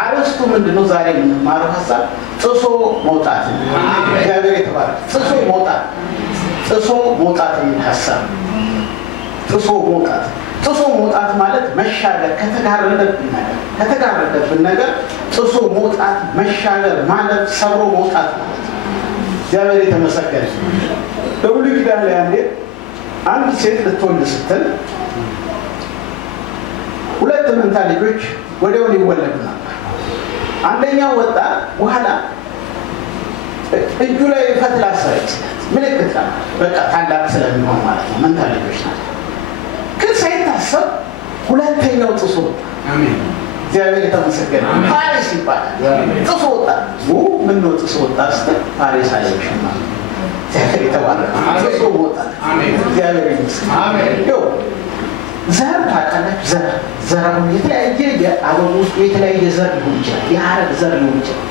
አርስቱ ምንድነው? ዛሬ የምንማረው ሐሳብ ጥሶ መውጣት። እግዚአብሔር የተባረከ ጥሶ መውጣት፣ ጥሶ መውጣት የሚል ሐሳብ። ጥሶ መውጣት፣ ጥሶ መውጣት ማለት መሻገር፣ ከተጋረደብን ነገር ጥሶ መውጣት፣ መሻገር ማለት ሰብሮ መውጣት ማለት። እግዚአብሔር የተመሰገነ። በብሉይ ኪዳን ላይ አንድ ሴት ልትወልድ ስትል ሁለት መንታ ልጆች ወዲያው ይወለዱ ነበር። አንደኛው ወጣ፣ በኋላ እጁ ላይ ፈትላ ሰረች፣ ምልክት ነው በቃ ታላቅ ስለሚሆን ማለት ነው። መንታ ልጆች ናቸው። ግን ሳይታሰብ ሁለተኛው ጥሶ ወጣ። አሜን። እግዚአብሔር የተመሰገነ። ፋሬስ ይባላል። ጥሶ ወጣ። ምን ነው ጥሶ ወጣ ስትል ፋሬስ አለችና እግዚአብሔር የተባረከ። ጥሶ ወጣ። አሜን። እግዚአብሔር ይመስገን። አሜን። ይኸው ዘር ታውቃላችሁ። ዘር የተለያየ የአበባ ውስጥ የተለያየ ዘር ሊሆን ይችላል። የሐረግ ዘር ሊሆን ይችላል።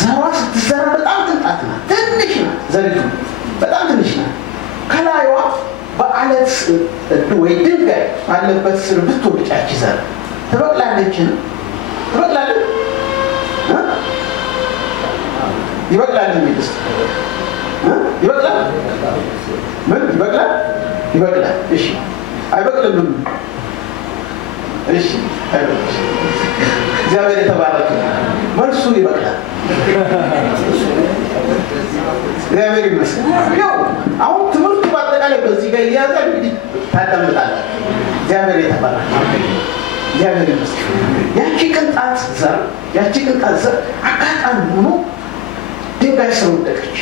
ዘሯ ስትዘራ በጣም ትንጣት ናት፣ ትንሽ ናት። ዘሪቱ በጣም ትንሽ ናት። ከላይዋ በአለት ወይ ድንጋይ ባለበት ስር ብትወድቃች ዘር ትበቅላለች። ትበቅላለች። ይበቅላል የሚልስ ይበቅላል። ምን ይበቅላል? ይበቅላል። እሺ አይበቅልም። እሺ አይበቅልም። እግዚአብሔር የተባረከ። መልሱ ይበቅላል። እግዚአብሔር ይመስገን። ያው አሁን ትምህርቱ በአጠቃላይ በዚህ ጋር እያያዛል እንግዲህ ታዳምጣለህ። እግዚአብሔር የተባረከ። እግዚአብሔር ይመስገን። ያቺ ቅንጣት ዘር አጋጣሚ ሆኖ ድንጋይ ስር ወደቀች።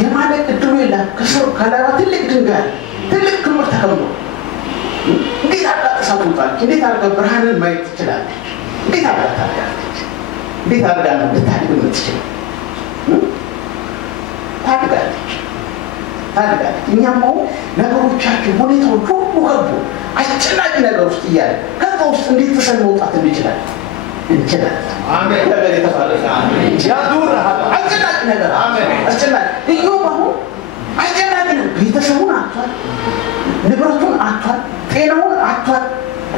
የማለቅ እድሉ የለም። ከስር ከላይዋ ትልቅ ድንጋይ ትልቅ ክምር ተከምሮ እንዴት አድርጋ ጥሳ ትወጣለች? እንዴት አድርጋ ብርሃንን ማየት ትችላለች? እንዴት አድርጋ ታድጋለች? እንዴት አድርጋ ነው ልታድግ የምትችለው? ታድጋለች። እኛም አሁን ነገሮቻችን ሁኔታዎች ሁሉ ከቦ አስጨናቂ ነገር ውስጥ እያለ ከዛ ውስጥ እንዴት ተሰን መውጣት እንችላለን? አሜን። ነገር የተባረከ ያዱር አስጨናቂ ነገር አስጨናቂ ኢዮብ አሁን አስጨናቂ ነው። ቤተሰቡን አጥቷል፣ ንብረቱን አጥቷል፣ ጤናውን አጥቷል።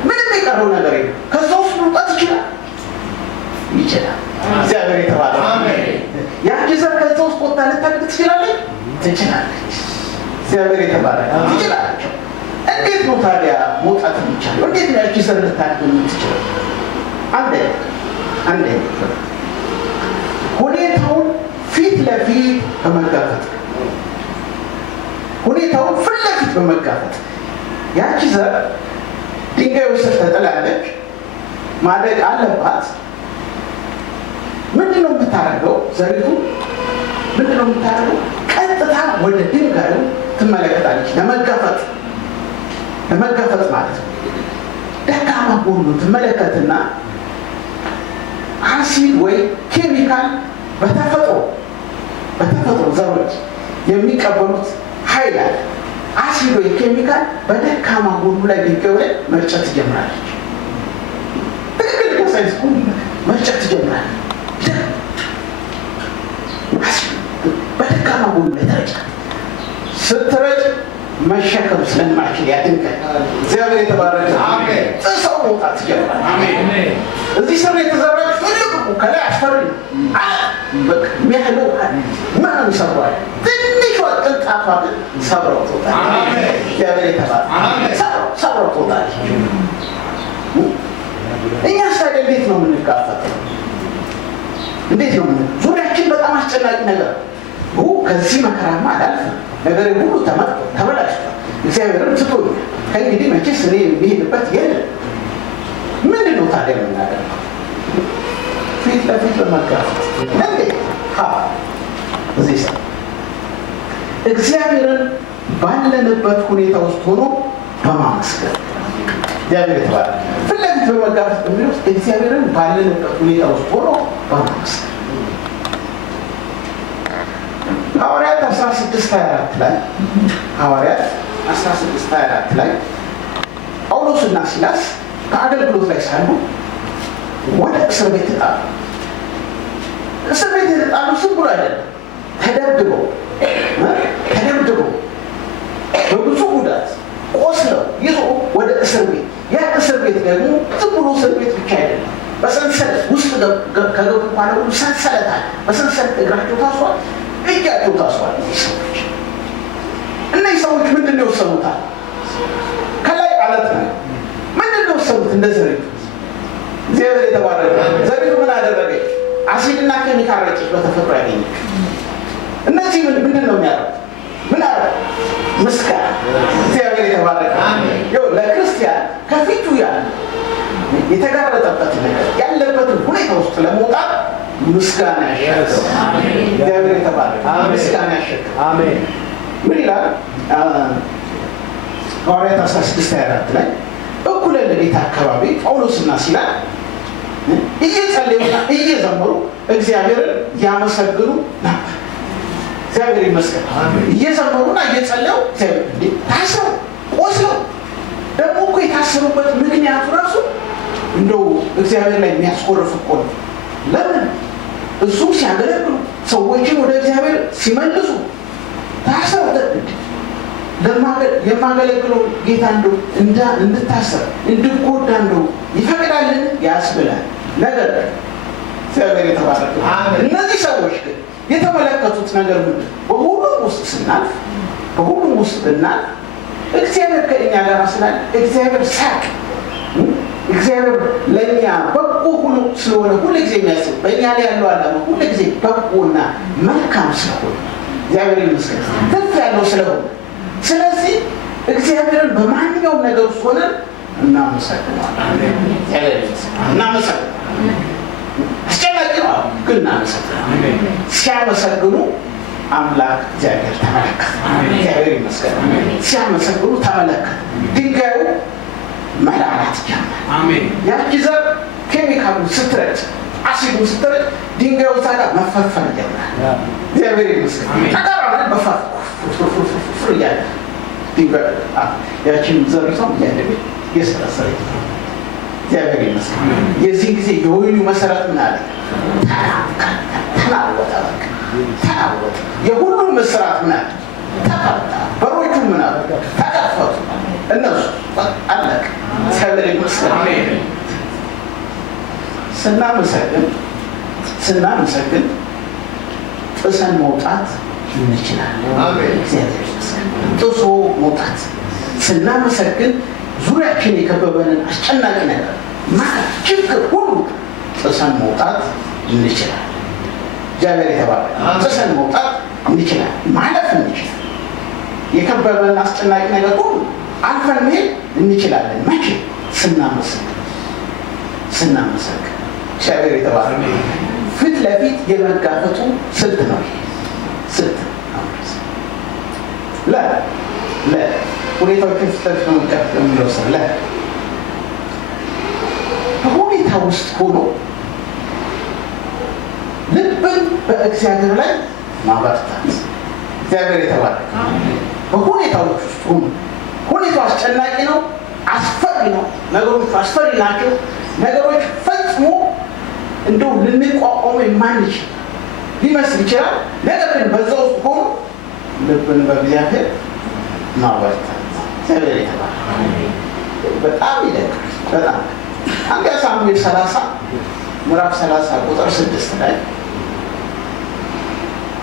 ምንም የቀረው ነገር የለም። ከዛ ውስጥ መውጣት ይችላል። እግዚአብሔር የተባረከ። ያቺ ዘር ከዛ ውስጥ ወጣ ልታድግ ትችላለች። እግዚአብሔር የተባረከ። ትችላለች። እንዴት ነው ታዲያ መውጣት የሚቻለው? እንዴት ነው ያቺ ዘር ልታድግ የምትችለው? አንዴ ሁኔታውን ፊት ለፊት በመጋፈጥ ያቺ ዘር ድንጋይ ውስጥ ተጥላለች፣ ማደግ አለባት። ምንድነው የምታደርገው? ዘሪቱ ምንድነው የምታደርገው? ቀጥታ ወደ ድንጋዩ ትመለከታለች። ለመጋፈጥ ማለት ነው። ደካማ ጎኑ ትመለከትና አሲድ ወይ ኬሚካል በተፈጥሮ ዘሮች የሚቀበሉት ኃይል አለ። አሲድ ወይ ኬሚካል በደካማ ጎኑ ላይ ድንጋዩ ላይ መርጨት ትጀምራለች። ትክክል ሳይንስ መርጨት ትጀምራለች። በደካማ ጎኑ ላይ ተረጫል። ስትረጭ መሸከም ስለማይችል ያድንቀል። እግዚአብሔር የተባረከ። ጥሰው መውጣት ትጀምራለች። እዚህ ስር የተዘራች ትልቅ ከላይ አስፈሪ የሚያህለው ምንም ሰብሯል። ትንሿ ቅንጣቷ ግን ሰብረው ትወጣለች። እግዚአብሔር የተባረከ። ሰብረው ትወጣለች። እኛስ ታዲያ እንዴት ነው የምንጋፈጠው? እንዴት ነው ዙሪያችን በጣም አስጨናቂ ነገር ከዚህ መከራማ አላልፍም፣ ነገር ሁሉ ተበላሽቷል፣ እግዚአብሔርም ትቶኛል፣ ከእንግዲህ መቼስ እኔ የሚሄድበት የለም። ምንድን ነው ታዲያ የምናደርገው? ፊት ለፊት በመጋፈጥ እንዴት እዚህ ሰ እግዚአብሔርን ባለንበት ሁኔታ ውስጥ ሆኖ በማመስገን እግዚአብሔር የተባረከ። ፊት ለፊት በመጋፈጥ የሚለው እግዚአብሔርን ባለንበት ሁኔታ ውስጥ ሆኖ በማመስገን ሐዋርያት 16:24 ላይ ጳውሎስና ሲላስ ከአገልግሎት ላይ ሳሉ ወደ እስር ቤት ተጣሉ። እስር ቤት የተጣሉ ዝም ብሎ አይደለም፣ ተደብድበው በብዙ ጉዳት ቆስለው ይዞ ወደ እስር ቤት። ያ እስር ቤት ደግሞ ዝም ብሎ እስር ቤት ብቻ አይደለም፣ በሰንሰለት ውስጥ ከገቡ በኋላ ሁሉ ሰንሰለት አለ። በሰንሰለት እግራቸው ታስሯል፣ እጃቸው ታስሯል። እነዚህ ሰዎች ምንድን ነው የወሰኑታል? ከላይ አለት ነው። ምንድን ነው የወሰኑት? እንደ ዘሪቱ እግዚአብሔር የተባረከ። ዘሪቱ ምን አደረገች? አሲድና ኬሚካል ረጭች በተፈጥሮ ያገኘች። እነዚህ ምንድን ነው የሚያደርጉት? ምን አለ? ምስጋና። እግዚአብሔር የተባረከ። ለክርስቲያን ከፊቱ ያለ የተጋረጠበት ነገር ያለበትን ሁኔታ ውስጥ ለመውጣት ምስጋና ያሸክማል። እግዚአብሔር የተባረከ። ምስጋና ያሸክማል። ምን ይላል? ሐዋርያት 16:24 ላይ እኩለ ሌሊት አካባቢ ጳውሎስና ሲላስ እየጸለዩና እየዘመሩ እግዚአብሔርን ያመሰግኑ ነበር። እግዚአብሔር ይመስገን። እየዘመሩና እየጸለዩ ታስረው ቆስለው ደግሞ እኮ የታሰሩበት ምክንያቱ ራሱ እንደው እግዚአብሔር ላይ የሚያስቆርፍ እኮ ነው። ለምን? እሱም ሲያገለግሉ ሰዎችን ወደ እግዚአብሔር ሲመልሱ ታስረው የማገለግለው ጌታ እንደው እንድታሰር እንድጎዳ እንደው ይፈቅዳልን ያስብላል። ነገር እግዚአብሔር የተባረከ። እነዚህ ሰዎች ግን የተመለከቱት ነገር ምንድን? በሁሉም ውስጥ ስናልፍ በሁሉም ውስጥ ብናልፍ እግዚአብሔር ከእኛ ጋር ስላለ እግዚአብሔር ሳቅ እግዚአብሔር ለእኛ በጎ ሁሉ ስለሆነ ሁሉ ጊዜ የሚያስብ በእኛ ላይ ያለው ዓላማ ሁሉ ጊዜ በጎና መልካም ስለሆነ እግዚአብሔር ይመስገን ትርፍ ያለው ስለሆነ ስለዚህ እግዚአብሔርን በማንኛውም ነገር ውስጥ ሆነን እናመሰግናለን። እናመሰግናለን። አስጨናቂ ነው ግን እናመሰግናለን። ሲያመሰግኑ አምላክ እግዚአብሔር ተመለከተ። እግዚአብሔር ይመስገን። ሲያመሰግኑ ተመለከተ። ድንጋዩ መላላት ጀመረ። ያቺ ዘር ኬሚካሉን ስትረጭ አሲዱን ስትረጭ ድንጋዩ እዛ ጋር መፈርፈር ጀመረ። እግዚአብሔር ይመስገን። ተቃራኒ መፈርፈር እያለ ያችን ዘሪቷም እያደገች እየሰረሰረች እግዚአብሔር ይመስገን። የዚህ ጊዜ የወይኑ መሰረት ምን አለ? ተናወጠ። ተናወጠ። የሁሉም ምስራት ምን አለ? ተፈታ። በሮቹ ምን አለ? ተከፈቱ። እነሱ አለቀ። እግዚአብሔር ይመስገን። ስናመሰግን ጥሰን መውጣት እንችላለን። እግዚአብሔር ይመስገን። ጥሶ መውጣት ስናመሰግን ዙሪያችን የከበበንን አስጨናቂ ነገር ችግር ሁሉ ጥሰን መውጣት እንችላለን። እግዚአብሔር የተባረከ። ጥሰን መውጣት እንችላለን። ማለፍ እንችላለን። የከበበንን አስጨናቂ ነገር ሁሉ አልፈን መሄድ እንችላለን። መቼ? ስናመሰግን እግዚአብሔር የተባረከ። ፊት ለፊት የመጋፈጡ ስልት ነው። ስልት ሁኔታዎችን ፍጠት ነው የሚወሰን በሁኔታ ውስጥ ሆኖ ልብን በእግዚአብሔር ላይ ማበርታት። እግዚአብሔር የተባረከ። በሁኔታዎች ውስጥ ሆኖ ሁኔታው አስጨናቂ ነው፣ አስፈሪ ነው፣ ነገሮች አስፈሪ ናቸው። ነገሮች ፈጽሞ እንደው ልንቋቋሙ የማንችል ሊመስል ይችላል። ነገር ግን በዛ ውስጥ ሆኖ ልብን በእግዚአብሔር ማበርታት። እግዚአብሔር የተባረከ። በጣም ይደንቃል። በጣም አንደኛ ሳሙኤል 30 ምዕራፍ 30 ቁጥር 6 ላይ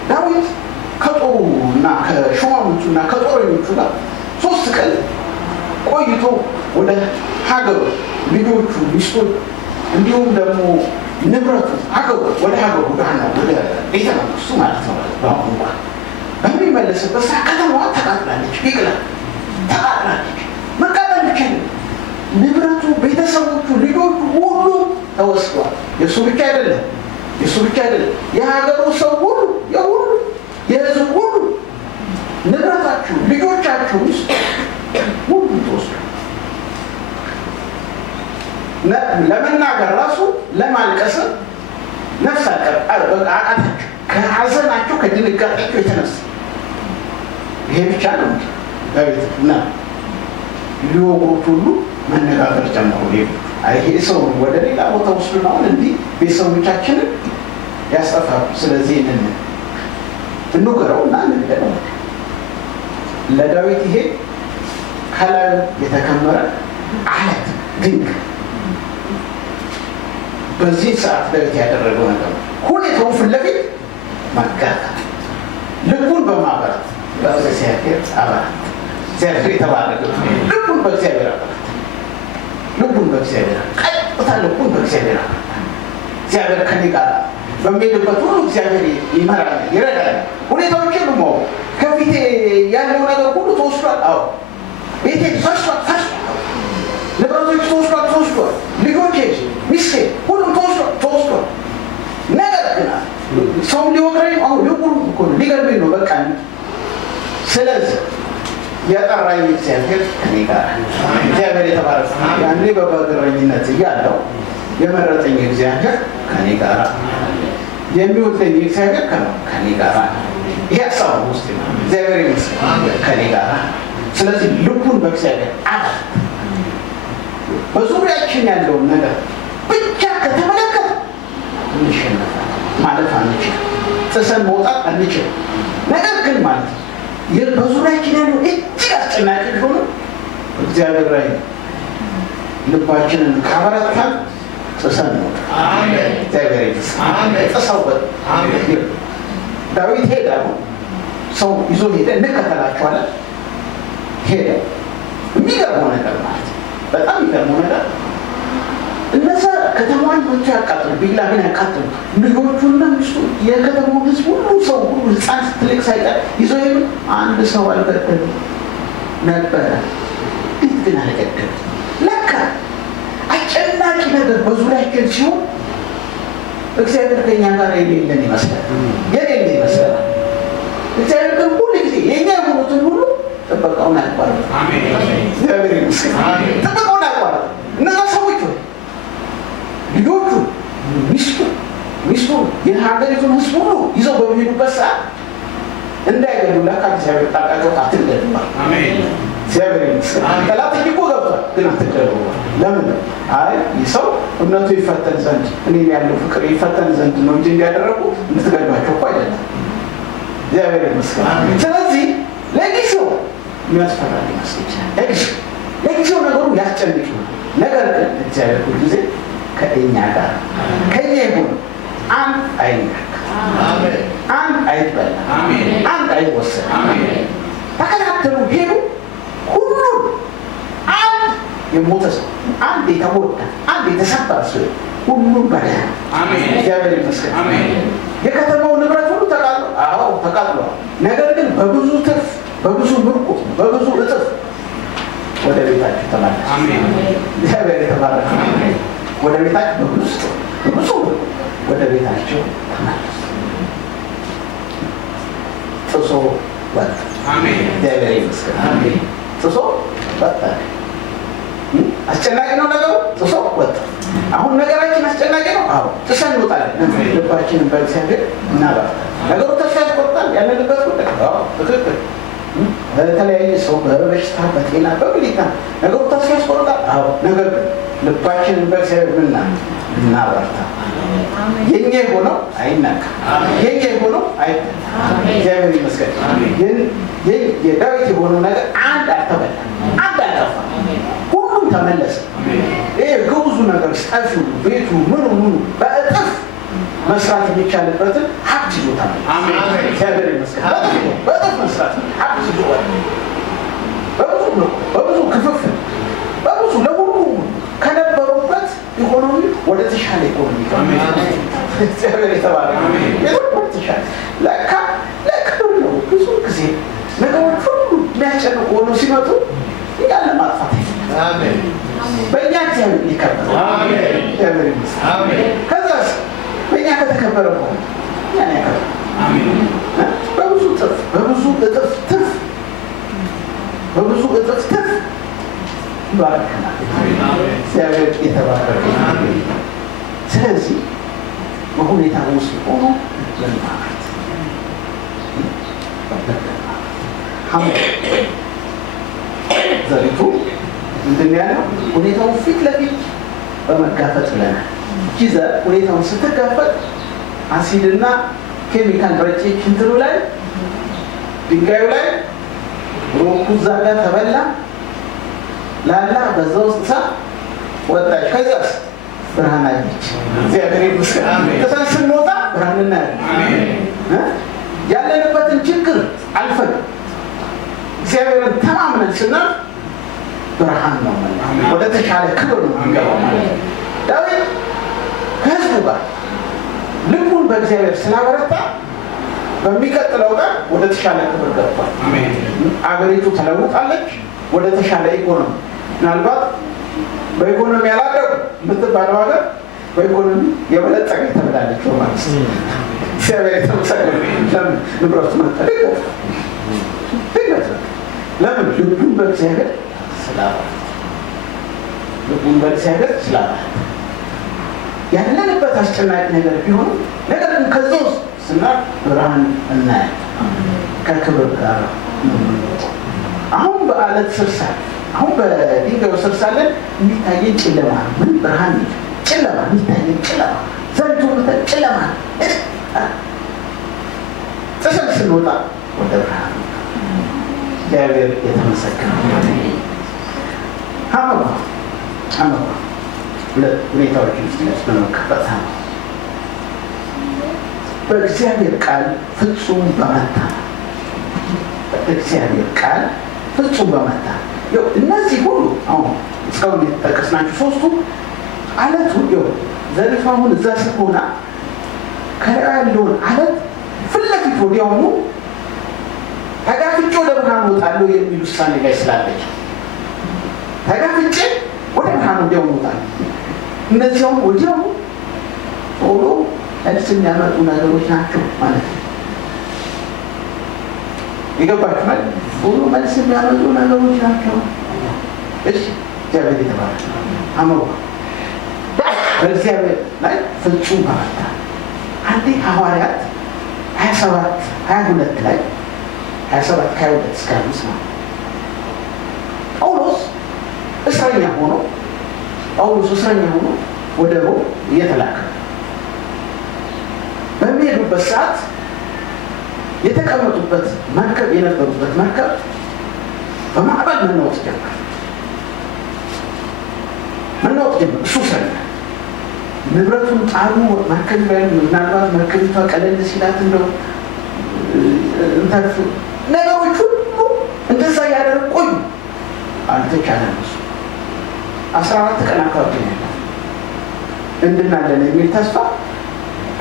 ዳዊት ከጦሩና ከሹማምንቱና ከጦረኞቹ ጋር 3 ቀን ቆይቶ ወደ ሀገሩ ልጆቹ፣ ሚስቶች እንዲሁም ደግሞ ንብረቱ ወደ ሀገሩ ወደ ቤተ መንግስቱ ማለት ነው። በአሁኑ በሚመለስበት ሰዓት ከተማዋ ተቃጥላለች። ይቅላል ተቃጥላለች። መቃጠል ብቻ ነው። ንብረቱ፣ ቤተሰቦቹ፣ ልጆቹ ሁሉ ተወስዷል። የእሱ ብቻ አይደለም። የሀገሩ ሰው ሁሉ የህዝብ ሁሉ ንብረታችሁ፣ ልጆቻችሁ ሁሉ ተወስዷል። ለመናገር ራሱ ለማልቀስም ነፍስ አቃታቸው። ከሀዘናቸው ከድንጋጤያቸው የተነሳ ይሄ ብቻ ነው እና ሊወጉት ሁሉ መነጋገር ጀመሩ። ይሄ ሰው ወደ ሌላ ቦታ ወስዱን አሁን እንዲህ ቤተሰቦቻችንን ያስጠፋሉ። ስለዚህ እንውገረው እና እንግደለው። ለዳዊት ይሄ ከላይ የተከመረ አለት ድንጋይ በዚህ ሰዓት ዳዊት ያደረገው ነገር ሁኔታውን ፊት ለፊት መጋፈጥ፣ ልቡን በማበራት በእግዚአብሔር አበራት። እግዚአብሔር የተባረከ ልቡን በእግዚአብሔር አበራት። ልቡን በእግዚአብሔር ቀጥታ ልቡን በእግዚአብሔር አበራት። እግዚአብሔር ከኔ ጋር በሚሄድበት ሁሉ እግዚአብሔር ይመራል፣ ይረዳል። ሁኔታዎችን ነው ከፊቴ ያለው ነገር ሁሉ ተወስዷል። አዎ ቤቴ ፈርሷል፣ ንብረቶች ተወስዷል፣ ልጆቼ፣ ሚስቴ ሁሉም ተወስዷል። ነገር ግን ሰው ሊወግረኝ አሁን ሊወግሩ እኮ ነው፣ ሊገርመኝ ነው በቃ። ስለዚህ የጠራኝ እግዚአብሔር ከኔ ጋር፣ እግዚአብሔር የተባረከ ያኔ በበግረኝነት እያለሁ የመረጠኝ እግዚአብሔር ከኔ ጋር፣ የሚወደኝ እግዚአብሔር ከኔ ጋር። ይሄ ሀሳብ ውስጥ ነው። እግዚአብሔር ይመስገን ከኔ ጋር። ስለዚህ ልቡን በእግዚአብሔር አበራት። በዙሪያችን ያለውን ነገር ብቻ ከተመለከተ እንሸነፋለን፣ ማለፍ አንችልም፣ ጥሰን መውጣት አንችልም። ነገር ግን ማለት በዙሪያችን ያለው እጅግ አስጨናቂ ሆኖ እግዚአብሔር ላይ ልባችንን ካበረታን ጥሰን ነው። አሜን። እግዚአብሔር ይመስገን። ጥሰው ዳዊት ሄደ፣ ሰው ይዞ ሄደ፣ እንከተላቸዋለን። ሄደ። የሚገርመው ነገር ማለት በጣም የሚገርመው ነገር እነዛ ከተማዋን ብቻ ያቃጥሉ፣ ቢላ ግን ያቃጥሉ፣ ልጆቹና ሚስቱ፣ የከተማውን ህዝብ ሁሉ፣ ሰው ሁሉ፣ ህፃን ትልቅ ሳይቀር ይዞ ሄዱ። አንድ ሰው አልገደሉ ነበረ። እንዴት ግን አልገደሉ? ለካ አስጨናቂ ነገር በዙሪያችን ሲሆን እግዚአብሔር ከኛ ጋር የሌለን ይመስላል፣ የሌለ ይመስላል። እግዚአብሔር ግን ሁሉ ጊዜ የኛ የሆኑትን ሁሉ ጥበቃውን አያቋርጥም። እግዚአብሔር ይመስገን፣ ጥበቃውን አያቋርጥም። እነዛ ሰዎች ልጆቹ፣ ሚስቱ የሀገሪቱን ህዝብ ሁሉ ይዘው በሚሄዱበት ሰዓት እንዳይገሉ ለካ እግዚአብሔር ጣልቃ ገብቶ አትግደሉ። እግዚአብሔር ይመስገን። ጠላት እኮ ገብቷል፣ ግን አትግደሉ። ለምን? አይ ሰው እምነቱ ይፈተን ዘንድ፣ እኔ ያለው ፍቅር ይፈተን ዘንድ ነው እንጂ እንዲያደረጉ እንድትገዷቸው እኮ አይደለም። እግዚአብሔር ይመስገን። ስለዚህ ለጊዜው የሚያስፈራ ሊመስል ይችላል። ለጊዜው ነገሩ ያስጨንቅ ነው። ነገር ግን እግዚአብሔር ሁሉ ጊዜ ከእኛ ጋር፣ ከእኛ ይሁን። አንድ አይነካ፣ አንድ አይበላ፣ አንድ አይወሰድ። ተከታተሉ፣ ሄዱ። ሁሉም አንድ የሞተ ሰው፣ አንድ የተጎዳ፣ አንድ የተሰበረ ሰው ሁሉም በደህና። እግዚአብሔር ይመስገን። የከተማው ንብረት ሁሉ ተቃጥሏል። አዎ ተቃጥሏል። ነገር ግን በብዙ ትርፍ፣ በብዙ ምርኮ፣ በብዙ እጥፍ ወደ ቤታቸው ተመለሱ። እግዚአብሔር የተባረከ። ወደ ቤታቸው በብዙ ወደ ቤታቸው ተመለሱ። ጥሶ ወጣ። እግዚአብሔር ይመስገን። ጥሶ ወጣ። አስጨናቂ ነው ነገሩ። ጥሶ ወጣ። አሁን ነገራችን አስጨናቂ ነው። አዎ ጥሰን እንወጣለን። ልባችንን በእግዚአብሔር እናበርታለን። ነገሩ ተስፋ ያስቆርጣል። ያለንበት ጉዳይ ትክክል። በተለያየ ሰው በበሽታ በጤና በብሊታ ነገሩ ተስፋ ያስቆርጣል። አዎ ነገር ግን ልባችንን በእግዚአብሔር እናበርታ። የኛ የሆነው አይናካም፣ የኛ የሆነው አይበላም። እግዚአብሔር ይመስገን። የዳዊት የሆነው ነገር አንድ አልተበላም፣ አንድ አልጠፋም፣ ሁሉም ተመለሰ። ይሄ ከብዙ ነገር ጠፊ ቤቱ ምኑ በእጥፍ መስራት የሚቻልበትን ሀብት ይዞታል። እግዚአብሔር ይመስገን። በእጥፍ መስራት ሀብት ይዞታል። በብዙ ክፍፍል፣ በብዙ ለሁሉ ከነበሩበት ኢኮኖሚ ወደ ተሻለ ኢኮኖሚ እግዚአብሔር የተባረከ ወደ ተሻለ ለክብር ነው። ብዙ ጊዜ ነገሮች ሁሉ የሚያስጨንቁ ሆነው ሲመጡ እኛን ለማጥፋት በእኛ እግዚአብሔር ሊከበር እግዚአብሔር ይመስገን። ከዛስ በእኛ ከተከበረ በኋላ እኛን ያከብራል። በብዙ እጥፍ ይባርከናል። እግዚአብሔር የተባረከ። ስለዚህ በሁኔታ ውስጥ ሆኖ ለማለት ዘሪቱ ምንድን ያለው ሁኔታውን ፊት ለፊት በመጋፈጥ ብለናል። ጊዜ ሁኔታውን ስትጋፈጥ አሲድና ኬሚካል ረጭ እንትኑ ላይ ድንጋዩ ላይ ሮኩ ዛጋ ተበላ ላላ በዛ ውስጥ እሳት ወጣች። ከዛስ ብርሃን አለች። እግዚአብሔር ይመስገን። ጥሰን ስንወጣ ብርሃን እናያለን። ያለንበትን ችግር አልፈን እግዚአብሔርን ተማምነን ስናልፍ ብርሃን ነው ማለት ወደ ተሻለ ክብር ነው የሚገባው ማለት ነው። ዳዊት ከህዝቡ ጋር ልቡን በእግዚአብሔር ስላበረታ በሚቀጥለው ቀን ወደ ተሻለ ክብር ገብቷል። አገሪቱ ተለውጣለች ወደ ተሻለ ኢኮኖሚ። ምናልባት በኢኮኖሚ ያላደጉ የምትባለው ሀገር በኢኮኖሚ የበለጸገ ተብላለች ማለት ነው። እግዚአብሔር የተመሰገነ ለምን ንብረቱ መጠደቅ ለምን ልቡን በእግዚአብሔር ስላበረታ ልቡን በእግዚአብሔር ስላበረታ ያለንበት አስጨናቂ ነገር ቢሆንም ነገር ግን ከዛ ውስጥ ስናልፍ ብርሃን እናያለን። ከክብር ጋር አሁን በአለት ስር ሳለን አሁን በድንጋዩ ስር ሳለን የሚታየን ጨለማ ምን ብርሃን ጨለማ የሚታየን ጨለማ ዘንቱ ጨለማ ጥሰን ስንወጣ ወደ ብርሃን እግዚአብሔር የተመሰገነ አመባ ሁለት ሁኔታዎችን ውስጥ በመከፈት በእግዚአብሔር ቃል ፍጹም በመታመን በእግዚአብሔር ቃል ፍጹም በመታመን እነዚህ ሁሉ አሁን እስካሁን የተጠቀስናቸው ሶስቱ አለቱ ዘሪቱ አሁን እዛ ስር ሆና ከላይ ያለውን አለት ፊት ለፊት ወዲያውኑ ተጋፍጬ ወደ ብርሃን እወጣለሁ የሚል ውሳኔ ላይ ስላለች ተጋፍጬ ወደ ብርሃን ወዲያውኑ እወጣለሁ። እነዚያውም ወዲያውኑ ቶሎ መልስ የሚያመጡ ነገሮች ናቸው ማለት ነው። ይገባችሁ ማለት ቶሎ መልስ የሚያመጡ ነገሮች ናቸው። እሺ እግዚአብሔር የተባረከ አምሮ በእግዚአብሔር ላይ ፍጹም በመታ አንዴ ሐዋርያት 27:22 ላይ 27:22 እስከ 5 ነው። ጳውሎስ እስረኛ ሆኖ ወደ ሮም እየተላከ በሚሄዱበት ሰዓት የተቀመጡበት መርከብ የነበሩበት መርከብ በማዕበል መናወጥ ጀመረ። እሱ ሰለ ንብረቱን ጣሉ መርከብ ላይ ምናልባት መርከቢቷ ቀለል ሲላት እንደው እንተርፍ ነገሮች ሁሉ እንደዛ ያደረግ ቆዩ። አልተቻለም። እሱ 14 ቀን አካባቢ ነው እንድናለን የሚል ተስፋ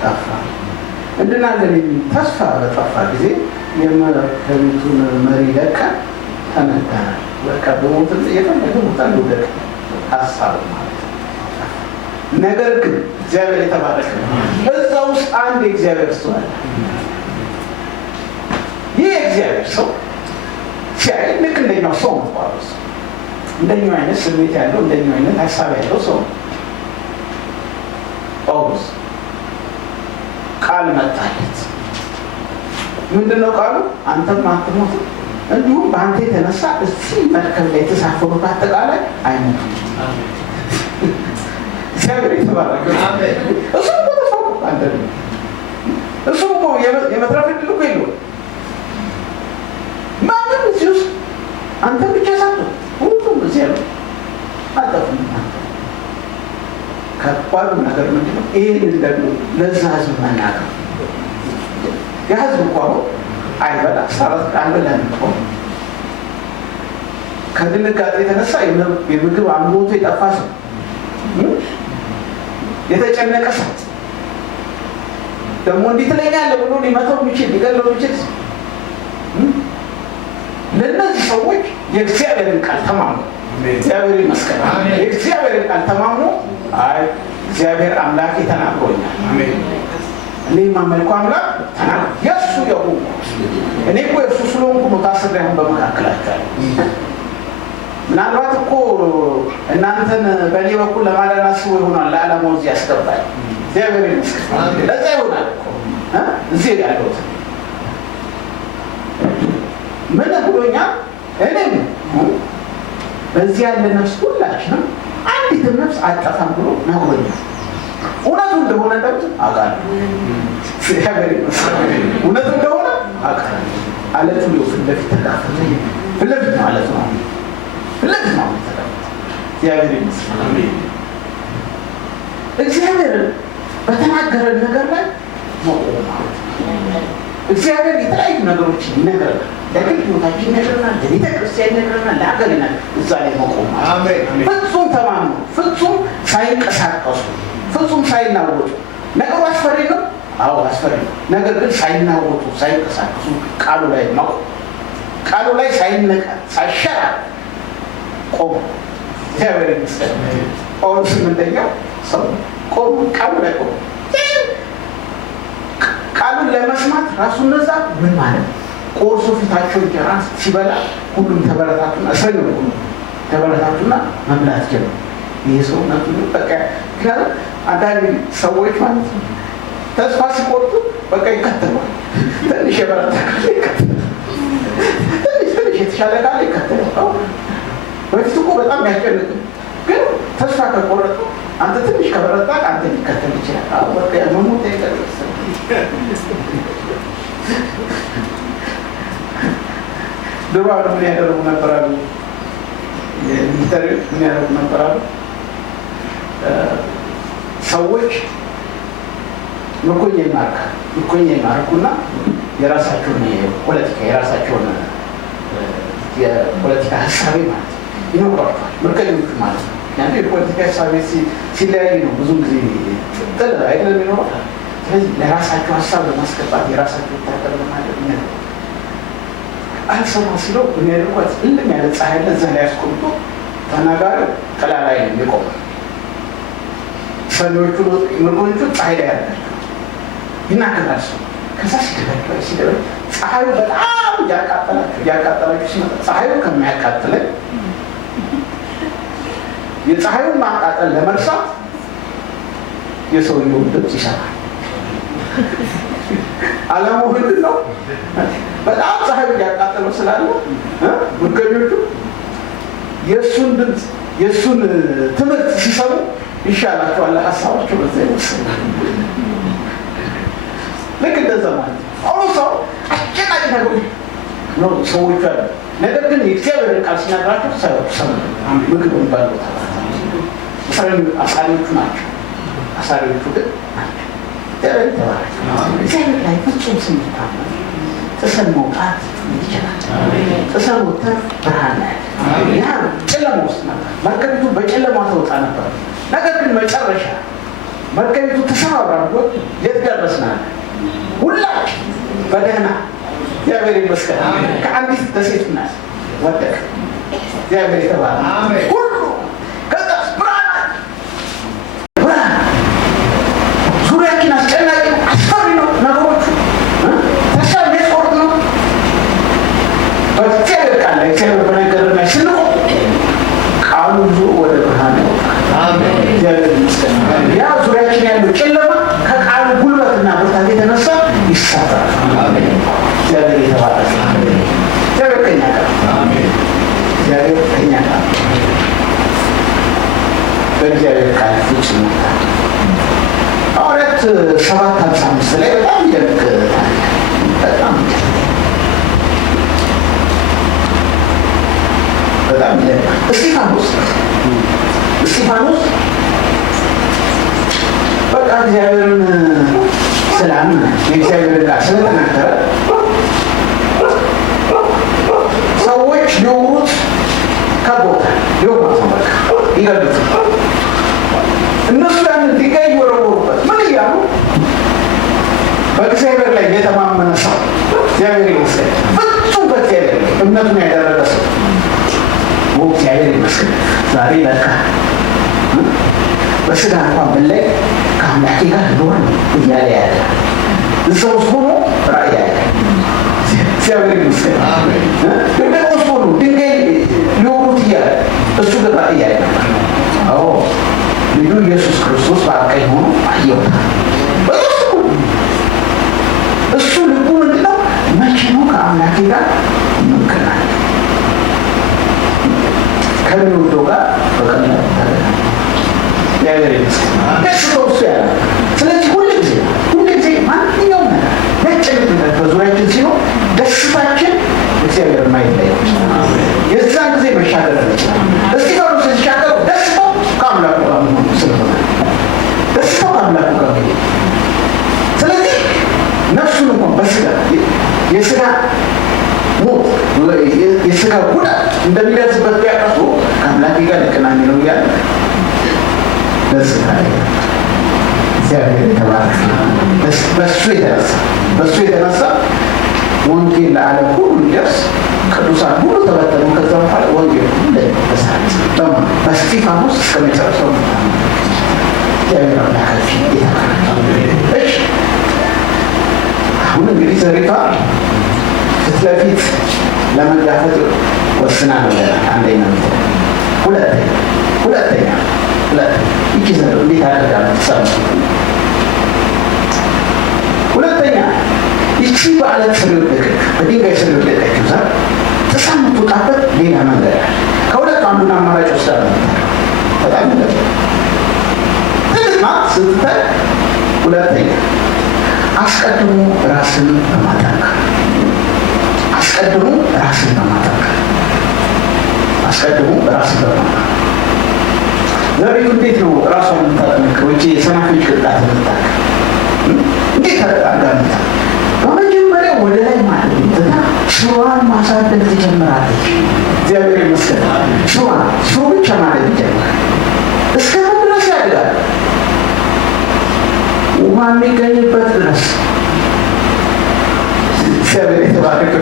ጠፋ። እንድናለን የሚል ተስፋ በጠፋ ጊዜ የመርከቢቱን መሪ ለቀ ተነዳናል። በቃ በሞት የፈለገ ቦታ እንደወደቀ ሀሳብ ማለት ነገር ግን እግዚአብሔር የተባረከ እዛ ውስጥ አንድ የእግዚአብሔር ሰው አለ። ይህ የእግዚአብሔር ሰው ሲያይ ልክ እንደኛው ሰው ነው። ጳውሎስ እንደኛው አይነት ስሜት ያለው እንደኛው አይነት ሀሳብ ያለው ሰው ነው። ጳውሎስ ቃል መጣለት። ምንድነው ቃሉ? አንተም አትሞትም፣ እንዲሁም በአንተ የተነሳ እዚህ መርከብ ላይ የተሳፈሩት አጠቃላይ አይሞቱም። እግዚአብሔር የተባረከ እሱ እኮ ተስፋው አንተ እሱ እኮ የመትረፍ ዕድል እኮ የለውም። ማንም እዚህ ውስጥ አንተ ብቻ ሳትሆን ሁሉም እዚህ ያለው አጠፉም። ከባዱ ነገር ምንድነው? ይህንን ደግሞ ለዛ ህዝብ መናገር። የህዝብ እኮ አሁን አይበላ 14 አልበላም እኮ ከድንጋጤ የተነሳ የምግብ አምሮቱ የጠፋ ሰው፣ የተጨነቀ ሰው ደግሞ እንዲህ ትለኛለህ ብሎ ሊመታው የሚችል ሊገለው የሚችል ለእነዚህ ሰዎች የእግዚአብሔርን ቃል ተማምኖ እግዚአብሔር ይመስገን የእግዚአብሔርን ቃል ተማምኖ አይ እግዚአብሔር አምላክ ተናግሮኛል፣ እኔ የማመልከው አምላክ ተናግሮ የእሱ የሆንኩ እኔ እኮ የእሱ ስለሆንኩ ነው ታስሬ አሁን በመካከላቸው ያለው። ምናልባት እኮ እናንተን በእኔ በኩል ለማዳን አስቦ ይሆናል ለዓላማው እዚህ ያስገባል። እግዚአብሔር ይመስገን ለዛ ይሆናል እኮ እዚህ ያለሁት ምን ብሎኛል? እኔም በዚህ ያለ ነፍስ ሁላችንም አንዲት ነፍስ አጠፋም ብሎ ነግሮኛል። እውነቱ እንደሆነ ደግሞ አውቃለሁ። እግዚአብሔር ይመስገን እውነቱ እንደሆነ አውቃለሁ። አለቱ ፊት ለፊት ተጋፈጠ። ፊት ለፊት ማለት ነው ፊት ለፊት ነው ተጋፈጠ። እግዚአብሔር ይመስገን እግዚአብሔር በተናገረን ነገር ላይ መቆም ማለት ነው። እግዚአብሔር የተለያዩ ነገሮችን ይነግረናል። ለግል ሕይወታችን ይነግረናል፣ ለቤተ ክርስቲያን ይነግረናል፣ ለሀገር ይነግረናል። እዛ ላይ መቆም ማለት ነው። ፍጹም ተማምኖ ፍጹም ሳይንቀሳቀሱ ፍጹም ሳይናወጡ። ነገሩ አስፈሪ ነው። አዎ አስፈሪ ነው። ነገር ግን ሳይናወጡ ሳይንቀሳቀሱ ቃሉ ላይ መቆም፣ ቃሉ ላይ ሳይነቃ ሳይሸራ ቆም። እግዚአብሔር ይመስገን። ጳውሎስ እንደኛው ሰው ቆም፣ ቃሉ ላይ ቆም። ቃሉን ለመስማት ራሱን ነዛ ምን ማለት ነው? ቆርሶ ፊታቸው እንጀራ ሲበላ ሁሉም ተበረታቱና እስረኛ ሁሉ ተበረታቱና መብላት ጀመሩ። ይሄ ሰው ነቱ በቃ ምክንያቱም አንዳንድ ሰዎች ማለት ነው ተስፋ ሲቆርጡ በቃ ይከተሏል። ትንሽ የበረታ ካለ ይከተላል፣ ትንሽ የተሻለ ካለ ይከተላል። በፊት እኮ በጣም ያስጨንቅ፣ ግን ተስፋ ከቆረጡ አንተ ትንሽ ከበረታ አንተ ሊከተል ይችላል። አሁን በቃ መሞት አይቀርም። ድሮ ምን ያደርጉ ነበር አሉ ሚኒስተር ምን ያደርጉ ነበር አሉ ሰዎች ምርኮኛ ይማርኩና የራሳቸውን የራሳቸውን የፖለቲካ ሀሳቤ ማለት ይኖሯቸዋል። ምርኮኞቹ ማለት ነው። ምክንያቱም የፖለቲካ ሀሳቤ ሲለያይ ነው ብዙ ጊዜ ጥል አይደለም ይኖራል። ስለዚህ ለራሳቸው ሀሳብ ለማስገባት የራሳቸው ወታደር ለማድረግ ነው። አልሰማ ሲለው የሚያደርጓት እንደም ያለ ፀሐይ ለዛ ላይ ያስቆምጦ ተናጋሪ ጥላ ላይ ነው የሚቆመው። ሰኞቹ ምርኮኞቹ ፀሐይ ላይ ያላቸው ይናገራል። ሰው ከዛ ሲደበቅ ፀሐዩ በጣም እያቃጠላችሁ ሲመጣ ፀሐዩ ከሚያቃጥለን የፀሐዩን ማቃጠል ለመርሳት የሰውየውን ድምፅ ይሰማል። ዓላማው ምንድን ነው? በጣም ፀሐዩ እያቃጠለው ስላለ ምርኮኞቹ የእሱን ድምፅ የእሱን ትምህርት ሲሰሙ ይሻላቸዋል። ሀሳባቸው በዛ ይወስናል። ልክ እንደዛ ማለት ነው። አሁን ሰው አስጨናቂ ነገሮች ነው ሰዎቹ አሉ። ነገር ግን የእግዚአብሔር ቃል ሲነግራቸው ሰው ምግብ የሚባለው አሳሪዎቹ ናቸው። አሳሪዎቹ ግን ናቸው። እግዚአብሔር ላይ ፍጹም ስንታመን ጥሰን መውጣት ይችላል። ጥሰን ወጥተን ብርሃን ያ ጨለማ ውስጥ ነበር። መርከቢቱ በጨለማ ተወጣ ነበር። ነገር ግን መጨረሻ መርከቢቱ ተሰባብራ የት ደረስናል? ሁላችን በደህና እግዚአብሔር ይመስገን። ከአንዲት ደሴት ናት ወደቀ። እግዚአብሔር የተባለ ሁሉ ከዛ ብርሃን ዙሪያችን አስጨናቂ ነው፣ አስፈሪ ነው። ነገሮቹ ተስፋ የሚያስቆርጥ ነው። በእግዚአብሔር ቃል ላይ እግዚአብሔር በነገር ላይ ስንቆም ቃሉ ይዞ ወደ ብርሃን ያወጣል። እግዚአብሔር ይመስገን። ያ ዙሪያችን ያለው ጨለማ ከቃሉ ጉልበትና ብርታት የተነሳ ይሰራል። እግዚአብሔር የተባረከ እግዚአብሔር ከእኛ ጋር እግዚአብሔር ከእኛ ጋር በእግዚአብሔር ቃል ፍጹም ሐዋርያት 7:55 ላይ በጣም ይደንቅ በጣም ይደንቅ እስጢፋኖስ በቃ እግዚአብሔርን ስላመነ የእግዚአብሔርን ቃል ስለተናገረ ሰዎች ሊወሩት ከቦታል ሊወሩት በቃ ይገሉት። እነሱ ያንን ድንጋይ ይወረወሩበት ምን እያሉ በእግዚአብሔር ላይ የተማመነ ሰው እግዚአብሔር ይመስገን ፍጹም በእግዚአብሔር እምነቱን ያደረገ ሰው እግዚአብሔር ይመስገን ዛሬ በቃ በስጋ እንኳን ብላይ ከአምላኬ ጋር ኖር እያለ ያለ እዛ ውስጥ ሆኖ ራእይ ያለ እግዚአብሔር ይመስገን። ደግሞ ውስጥ ሆኖ ድንጋይ ሊወሩት እያለ እሱ ግን ራእይ ያለ ነበር። አዎ ልጁ ኢየሱስ ክርስቶስ በአቀኝ ሆኖ አየው። እሱ ልቡ ምንድነው? መቼ ነው ከአምላኬ ጋር ምክናል ከሚወደው ጋር በቀላሉ እግዚአብሔር ይመስገን ደስታው እሱ ያለ። ስለዚህ ሁልጊዜ ማንኛውም ነገር ነጭ ነገር በዙሪያችን ሲኖር ደስታችን እግዚአብሔር ማይለይ የዛን ጊዜ መሻገር ይችላል። እስጢፋኖስ ሲሻገር ደስታው ከአምላኩ ጋር መሆኑ ስለሆነ ቢያቀርቡ ከአምላኬ ጋር ልገናኝ ነው እያለ ደስታ እግዚአብሔር የተባረከ በሱ የተነሳ ወንጌል ለዓለም ሁሉ እንዲደርስ ቅዱሳን ሁሉ ተበተኑ። ከዛ በኋላ ወንጌል ሁሉ ተሰራጨ በእስጢፋኖስ እስከ መጨረሻው እግዚአብሔር አምላካችን የተባረከ። እሺ አሁን እንግዲህ ዘሪቷ ፊት ለፊት ለመጋፈጥ ወስና ነው። አንደኛ ሁለተኛ ይቺ ዘር እንዴት አደርጋለሁ ትሰሩ። ሁለተኛ ይቺ በአለት ስር የወደቀች በድንጋይ ስር የወደቀችው ዘር ጥሳ የምትወጣበት ሌላ መንገድ አለ። ከሁለቱ አንዱን አማራጭ ወስዳ ነው በጣም ትልቅ ናት ስትታይ። ሁለተኛ አስቀድሞ ራስን በማጠንከር ዘሪቱ እንዴት ነው ራሷን የምታጠነክረው? እቺ የሰናፍጭ ቅጣት የምታውቅ እንዴት አጋምታ በመጀመሪያ ወደ ላይ ማለት ነው ስሯን ማሳደግ ትጀምራለች። እግዚአብሔር ይመስገን። ስሩ ብቻ ማለት ይጀምራል። እስከ ምን ድረስ ያድጋል? ውሃ የሚገኝበት ድረስ። እግዚአብሔር የተባረከ።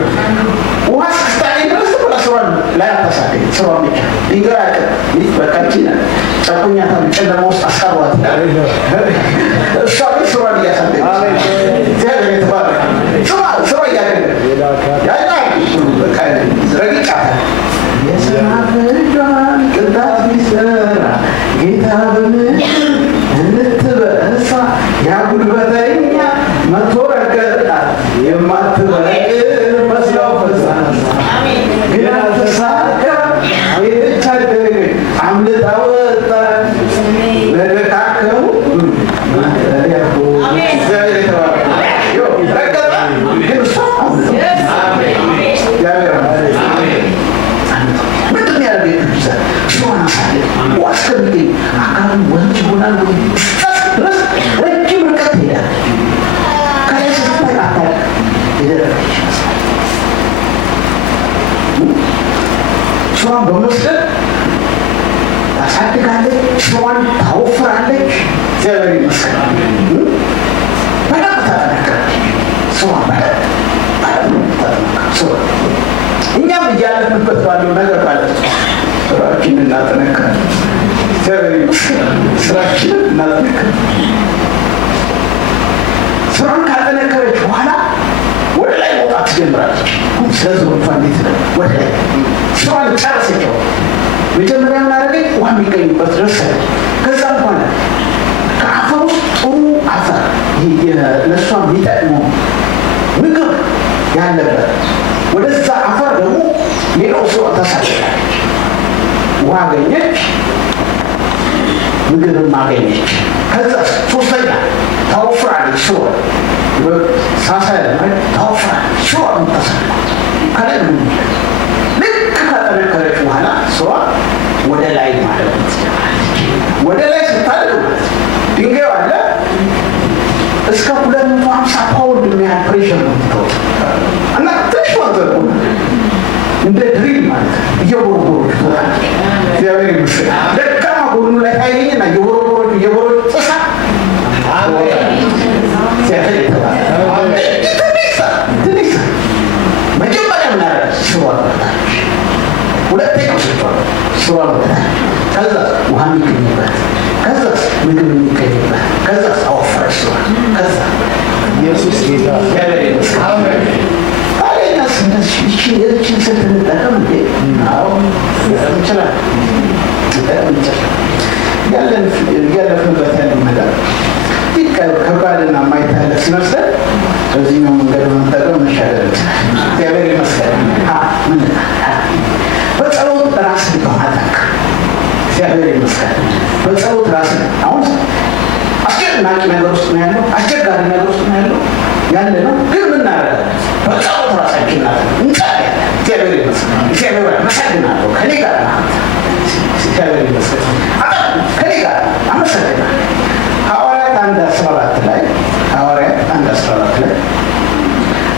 ውሃ እስክታገኝ ድረስ ስሯን ላይ አታሳደግ። ስሯን ብቻ ድንጋይ አቅም ይህ በቃችን ጨቁኛታ ጨለማ ውስጥ አስቀሯት ይላል። እሷ ግን ስሯን እያሳደገ እግዚአብሔር የተባረከ ስሯ እያደገ በቃ ረግጫታል። የሰናፍጯን ቅንጣት ቢሰራ ጌታ በምድር እንትበእሳ ያ ጉልበተኛ መቶ ረገጣት የማትበቅል መስለው ፈዛዛ ግን አልተሳካም። የተቻደገች አምልጣ ወጣች ለደካከሙ ረጅም ርቀት ሄዳል። ከላይ ስትታይ አታውቅም የደረሰች ይመስላል። ስሯን በመስጠት ታሳድጋለች፣ ስሯን ታወፍራለች። እግዚአብሔር ይመስገን። በጣም ታጠነክራለች። ስሯን በጣም እኛም እያለፍንበት ባለው ነገር ማለት ነው ስራችንን እናጠነክራለን። እግዚአብሔር ይመስገን። ስራችንን እናጠነክራለን። ስራን ካጠነከረች በኋላ ወደ ላይ መውጣት ትጀምራለች። ስለዚህ እንዴት ነው ወደ ላይ ስራን ጨረሰችው። መጀመሪያ ምናደረገች ውሃ የሚገኙበት ደረሰች። ከዛ በኋላ ከአፈር ውስጥ ጥሩ አፈር ለእሷ የሚጠቅመው ምግብ ያለበት ወደዛ አፈር ደግሞ ሌላው ስሯ ተሳደዳለች። ውሃ አገኘች፣ ምግብም አገኘች። ከዛ ሶስተኛ ታወፍራለች። ስሯ ሳሳ ታወፍራለች። ስሯ ምታሳለ ከላይ ልክ ካጠነከረች በኋላ ስሯ ወደ ላይ ማለት ትጀምራለች። ወደ ላይ ስታደግ ማለት ድንጋዩ አለ እስከ 250 ፓውንድ የሚያህል ፕሬሽር ነው የምትወጣ እና ትንሽ ወንዘር እንደ ድሪል ማለት እየቦረቦሮች ትወጣለች። እግዚአብሔር ይመስገን። ደካማ ጎኑ ላይ ታይኝና እየቦረቦሮች ጥሳ እግዚአብሔር የተባለ ትንሽ መጀመሪያ ምናረች ስሯ ወጣለች። ሁለተኛው ስሯ ወጣለች። ከዛ ውሃ የሚገኝበት፣ ከዛ ምግብ የሚገኝበት፣ ከዛ አወፈረች ስሯ። ከዛ ኢየሱስ ጌታ እግዚአብሔር ይመስገን። ይህችን ስልት እንጠቀም እንዴ? እንችላለን። እያለፍንበት ያለው ነገር ከባድና የማይታለፍ ሲመስለን በዚህኛው መንገድ በመጠቀም መሻገር እንችላለን። እግዚአብሔር ይመስገን። በጸሎት ራስን በማጠንከር እግዚአብሔር ይመስገን። በጸሎት ራስን አሁን አስጨናቂ ነገር ውስጥ ነው ያለው፣ አስቸጋሪ ነገር ውስጥ ነው ያለው ያለ ነው። ግን ምናደርጋለን? በጸሎት ራሳችን እንጸልያለን። እግዚአብሔር ይመስገን። እግዚአብሔር አመሰግናለሁ ከኔ ጋር ናት። እግዚአብሔር ይመስገን ከኔ ጋር አመሰግናለሁ። ሐዋርያት 1:14 ላይ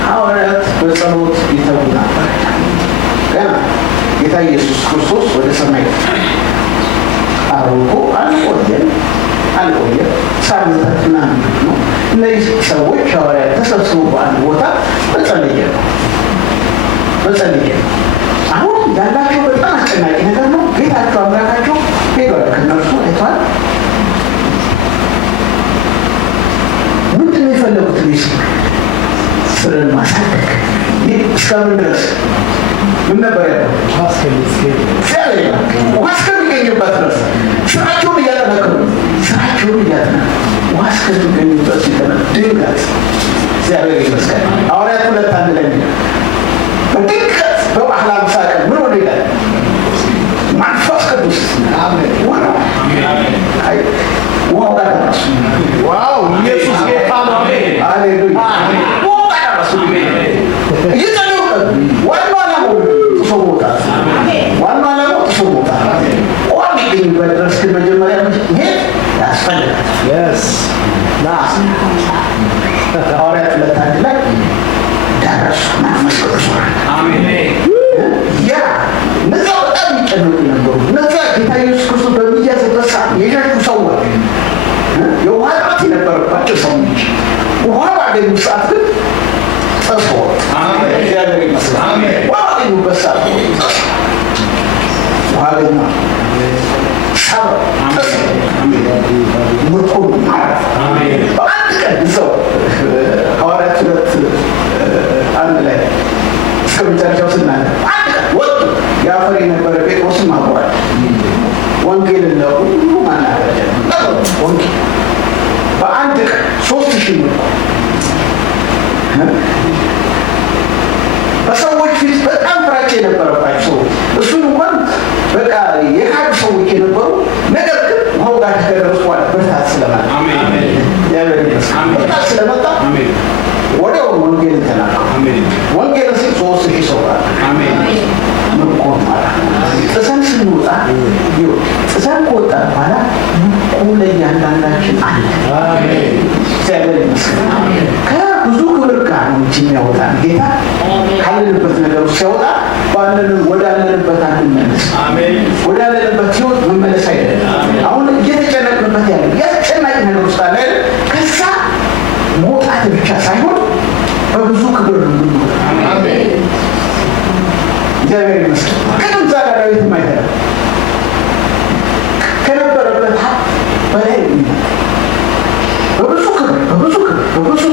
ሐዋርያት በጸሎት ይተጉ ነበር። ገና ጌታ ኢየሱስ ክርስቶስ ወደ ሰማይ አሮቆ አልቆየም ሳምንታትና ነው። እነዚህ ሰዎች ሐዋርያት ተሰብስበው በአንድ ቦታ መጸለየ ነው። አሁን ያላቸው በጣም አስጨናቂ ነገር ነው። ጌታቸው አምላካቸው ሄዷል፣ ከነርሱ አይቷል። ምንድን ነው የፈለጉት? ስርን ማሳደግ እስከምን ድረስ ምን ነበር ያለው? ዋስከሚገኙበት ድረስ ስራቸውን እያጠናከሩ ዋስከሚገኙበት ድንገት እግዚአብሔር ይመስገን ሐዋርያት 2:1 ላይ በድንገት በበዓለ ሃምሳ ቀን ምን ሆነ ይላል? መንፈስ ቅዱስ ዋው! ኢየሱስ ጌታ ነው። አሜን፣ ሃሌሉያ። መጀመሪያ ያስፈልጋል። ሐዋርያት 2:1 ላይ ደረሱ። መንፈስ ቅዱስ ያ እነዛ በጣም የሚጨነቁ ነበሩ። እነዛ ጌታ ኢየሱስ ክርስቶስ በሚያዝበት ሰዓት የሸሹ ሰዎች፣ የውሃ እጥረት የነበረባቸው ሰዎች ውሃ ባገኙ ሰዓት ግን ጠሶ እግዚአብሔር ይመስላል። ውሃ ባገኙበት ሰዓት ውሃ አገኘ በአንድ ቀን ሰው ሐዋርያት 2:1 ላይ እስከ መጨረሻው ስናገር አንድ ቀን ወጡ። የአፈር የነበረ ጴጥሮስም አብሯል። ወንጌልን ለሁሉ ማናገር ጀመሩ። ወንጌል በአንድ ቀን 3000 በሰዎች ፊት በጣም ፍራቻ የነበረባቸው እሱን እንኳን በቃ የካዱ ሰዎች የነበሩ፣ ነገር ግን ውሃው ከደረሱ በኋላ ብርታት ስለመጣ ብርታት ስለመጣ ወዲያው ወንጌልን ተናገሩ። ወንጌልን ሲል 3000 ሰው ጋር ምርኮን ማለት ጥሰን ስንወጣ ጥሰን ከወጣ በኋላ ምርኮ ለእያንዳንዳችን አለ። እግዚአብሔር ይመስገን። ከብዙ ክብር ጋር ነው እንጂ የሚያወጣን ጌታ ካለንበት ነገር ሲያወጣ ወዳለንበት አንመለስ። ወዳለንበት ህይወት መመለስ አይደለም። አሁን እየተጨነቅንበት ያለ ያስጨናቂ ነገር ውስጥ አለ። ከዛ መውጣት ብቻ ሳይሆን በብዙ ክብር ነው። እግዚአብሔር ይመስገን። ግን እዛ ጋር ዳዊት ማይተራ ከነበረበት በላይ በብዙ ክብር